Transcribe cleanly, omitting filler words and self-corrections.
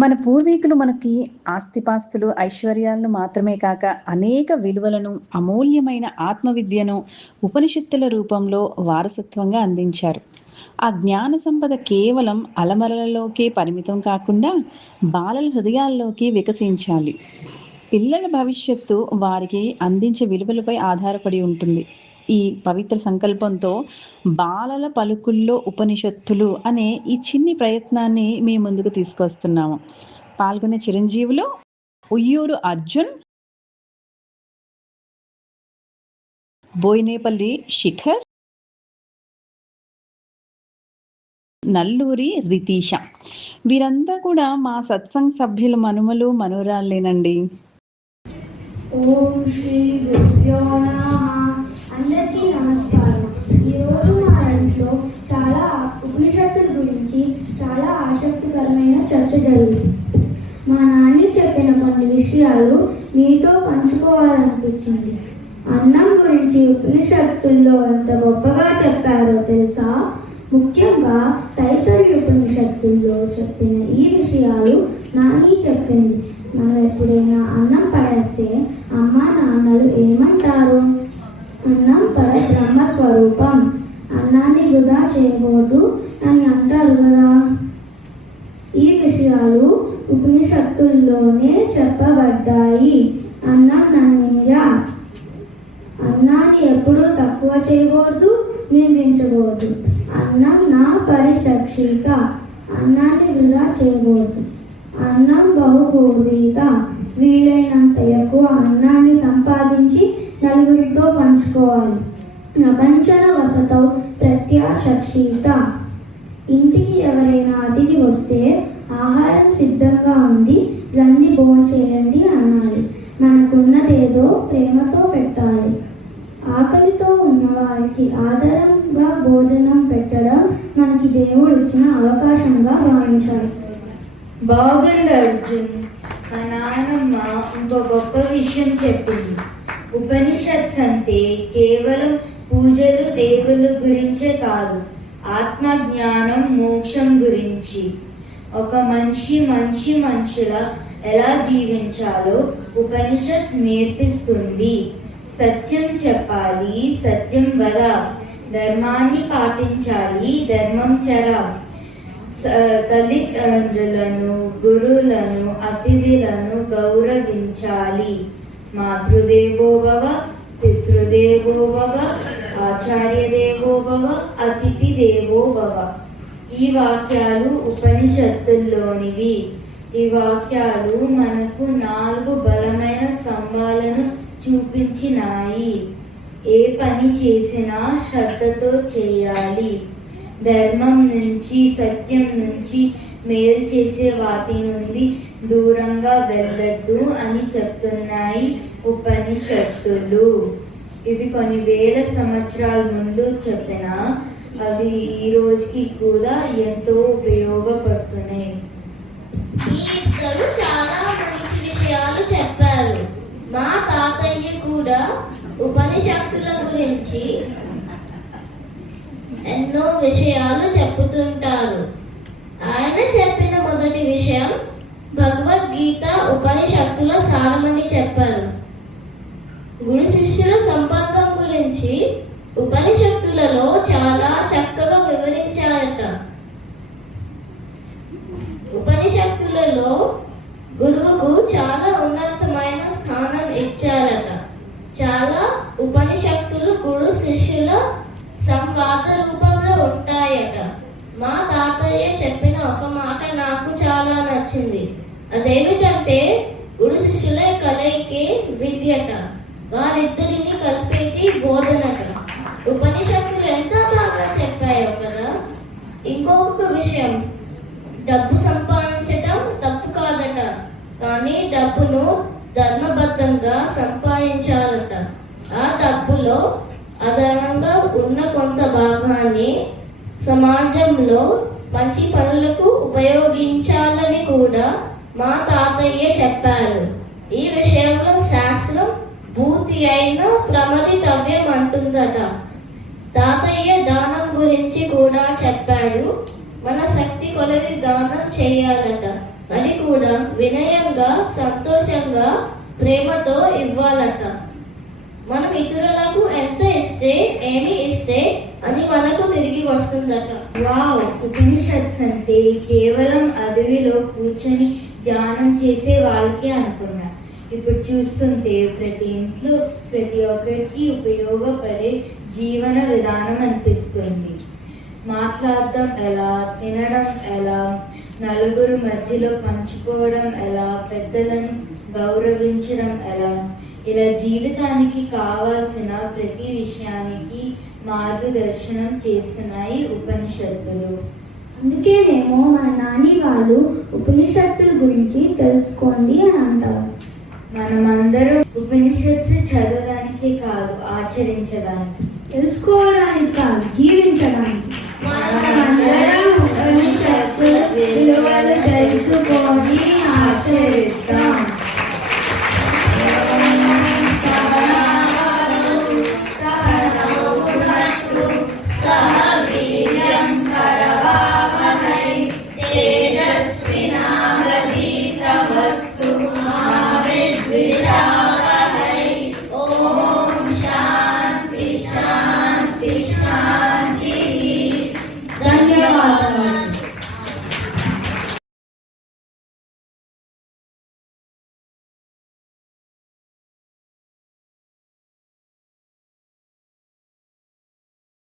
మన పూర్వీకులు మనకి ఆస్తిపాస్తులు, ఐశ్వర్యాలను మాత్రమే కాక అనేక విలువలను, అమూల్యమైన ఆత్మవిద్యను ఉపనిషత్తుల రూపంలో వారసత్వంగా అందించారు. ఆ జ్ఞాన సంపద కేవలం అలమరలలోకే పరిమితం కాకుండా బాలల హృదయాల్లోకి వికసించాలి. పిల్లల భవిష్యత్తు వారికి అందించే విలువలపై ఆధారపడి ఉంటుంది. ఈ పవిత్ర సంకల్పంతో బాలల పలుకుల్లో ఉపనిషత్తులు అనే ఈ చిన్ని ప్రయత్నాన్ని మీ ముందుకు తీసుకొస్తున్నాము. పాల్గొనే చిరంజీవులు ఉయ్యూరు అర్జున్, బోయినేపల్లి శిఖర్, నల్లూరి రితీష. వీరంతా కూడా మా సత్సంగ్ సభ్యుల మనుమలు మనవరాళ్ళేనండి. ఓం శ్రీ గురుభ్యో నమః. అందరికీ నమస్కారం. ఈరోజు మా ఇంట్లో చాలా ఉపనిషత్తుల గురించి చాలా ఆసక్తికరమైన చర్చ జరిగింది. మా నాన్న చెప్పిన కొన్ని విషయాలు మీతో పంచుకోవాలనిపించింది. అన్నం గురించి ఉపనిషత్తుల్లో ఎంత గొప్పగా చెప్పారో తెలుసా? ముఖ్యంగా తైత్తరీయ ఉపనిషత్తుల్లో చెప్పిన ఈ విషయాలు నాని చెప్పింది. మనం ఎప్పుడైనా అన్నం పడేస్తే అమ్మ నాన్నలు ఏమంటారు? అన్నం పరబ్రహ్మ స్వరూపం, అన్నాన్ని వృధా చేయకూడదు అని అంటారు కదా. ఈ విషయాలు ఉపనిషత్తుల్లోనే చెప్పబడ్డాయి. అన్నం నన్నింజ, అన్నాన్ని ఎప్పుడూ తక్కువ చేయకూడదు, నిందించకూడదు. అన్నం నా పరిచక్షిత, అన్నాన్ని వృధా చేయకూడదు. అన్నం బహుపూర్వీత, వీలైనంత ఎక్కువ అన్నాన్ని సంపాదించి నలుగురితో పంచుకోవాలి. నపంచన వసతౌ ప్రత్యాచక్షిత, ఇంటికి ఎవరైనా అతిథి వస్తే ఆహారం సిద్ధంగా ఉంది, రండి భోంచేయండి అనాలి. మనకున్నదేదో ప్రేమతో పెట్టాలి. ఆకలితో ఉన్న వారికి ఆదరంగా భోజనం పెట్టడం మనకి దేవుడు ఇచ్చిన అవకాశంగా భావించాలి. బాగుంది అర్జున్. మా నాన్నమ్మ ఇంకో గొప్ప విషయం చెప్పింది. ఉపనిషత్స్ అంటే కేవలం పూజలు దేవుళ్ళ గురించే కాదు, ఆత్మజ్ఞానం, మోక్షం గురించి. ఒక మనుషుల ఎలా జీవించాలో ఉపనిషత్ నేర్పిస్తుంది. సత్యం చెప్పాలి, సత్యం వద, ధర్మాన్ని పాటించాలి, ధర్మం చర, తల్లిదండ్రులను, గురువులను, అతిథులను గౌరవించాలి. మాతృదేవో భవ, పితృదేవో భవ, ఆచార్య దేవో భవ, అతిథి దేవో భవ. ఈ వాక్యాలు ఉపనిషత్తుల్లోనివి. ఈ వాక్యాలు మనకు 4 బలమైన స్తంభాలను చూపించినాయి. ఏ పని చేసినా శ్రద్ధతో చేయాలి. ధర్మం నుంచి, సత్యం నుంచి, మేలు చేసే వాటి నుండి దూరంగా వెళ్ళొద్దు అని చెప్తున్నాయి ఉపనిషత్తులు. ఇవి కొన్ని వేల సంవత్సరాల ముందు చెప్పిన అవి ఈ రోజుకి కూడా ఎంతో ఉపయోగపడుతున్నాయి. ఇద్దరు చాలా మంచి విషయాలు చెప్పారు. మా తాతయ్య కూడా ఉపనిషత్తుల గురించి ఎన్నో విషయాలు చెప్పుతుంటారు. ఆయన చెప్పిన మొదటి విషయం భగవద్గీత ఉపనిషత్తుల సారమని చెప్పారు. గురు శిష్యుల సంబంధం గురించి ఉపనిషత్తులలో చాలా చక్కగా వివరించారట. ఉపనిషత్తులలో గురువుకు చాలా ఉన్నతమైన స్థానం ఇచ్చారట. చాలా ఉపనిషత్తులు గురు శిష్యుల సంవాద రూపంలో ఉంటాయట. మా తాతయ్య చెప్పిన ఒక మాట నాకు చాలా నచ్చింది. అదేమిటంటే గురు శిష్యుల కలయికే విద్యట, వారిద్దరిని కలిపేది బోధనట. ఉపనిషత్తులు ఎంత బాగా చెప్పాయో కదా. ఇంకొక విషయం, డబ్బు సంపాదించటం తప్పు కాదట, కానీ డబ్బును ధర్మబద్ధంగా సంపాదించాలట. ఆ డబ్బులో అదనంగా ఉన్న కొంత భాగాన్ని సమాజంలో మంచి పనులకు ఉపయోగించాలని కూడా మా తాతయ్య చెప్పారు. ఈ విషయంలో శాస్త్రం పూర్తి అయిన ప్రమదితవ్యం అంటుందట. తాతయ్య దానం గురించి కూడా చెప్పాడు. మన శక్తి కొలది దానం చేయాలట. అది కూడా వినయంగా, సంతోషంగా, ప్రేమతో ఇవ్వాలట. మనం ఇతరులకు ఎంత ఇస్తే, ఏమి ఇస్తే అని మనకు తిరిగి వస్తుందట. వావ్! ఉపనిషత్స్ అంటే కేవలం అడవిలో కూర్చొని ధ్యానం చేసే వాళ్ళకే అనుకున్నా. ఇప్పుడు చూస్తుంటే ప్రతి ఇంట్లో ప్రతి ఒక్కరికి ఉపయోగపడే జీవన విధానం అనిపిస్తుంది. మాట్లాడడం ఎలా, తినడం ఎలా, నలుగురు మధ్యలో పంచుకోవడం ఎలా, పెద్దలను గౌరవించడం ఎలా, ఇలా జీవితానికి కావాల్సిన ప్రతి విషయానికి మార్గదర్శనం చేస్తున్నాయి ఉపనిషత్తులు. అందుకేనేమో మా నాని వాళ్ళు ఉపనిషత్తుల గురించి తెలుసుకోండి అని అంటారు. మనమందరం ఉపనిషత్స్ చదవడానికి కాదు, ఆచరించడానికి. తెలుసుకోవడానికి కాదు, జీవించడానికి. మనమందరం ఉపనిషత్తుల విలువలు తెలుసుకొని ఆచరిద్దాం.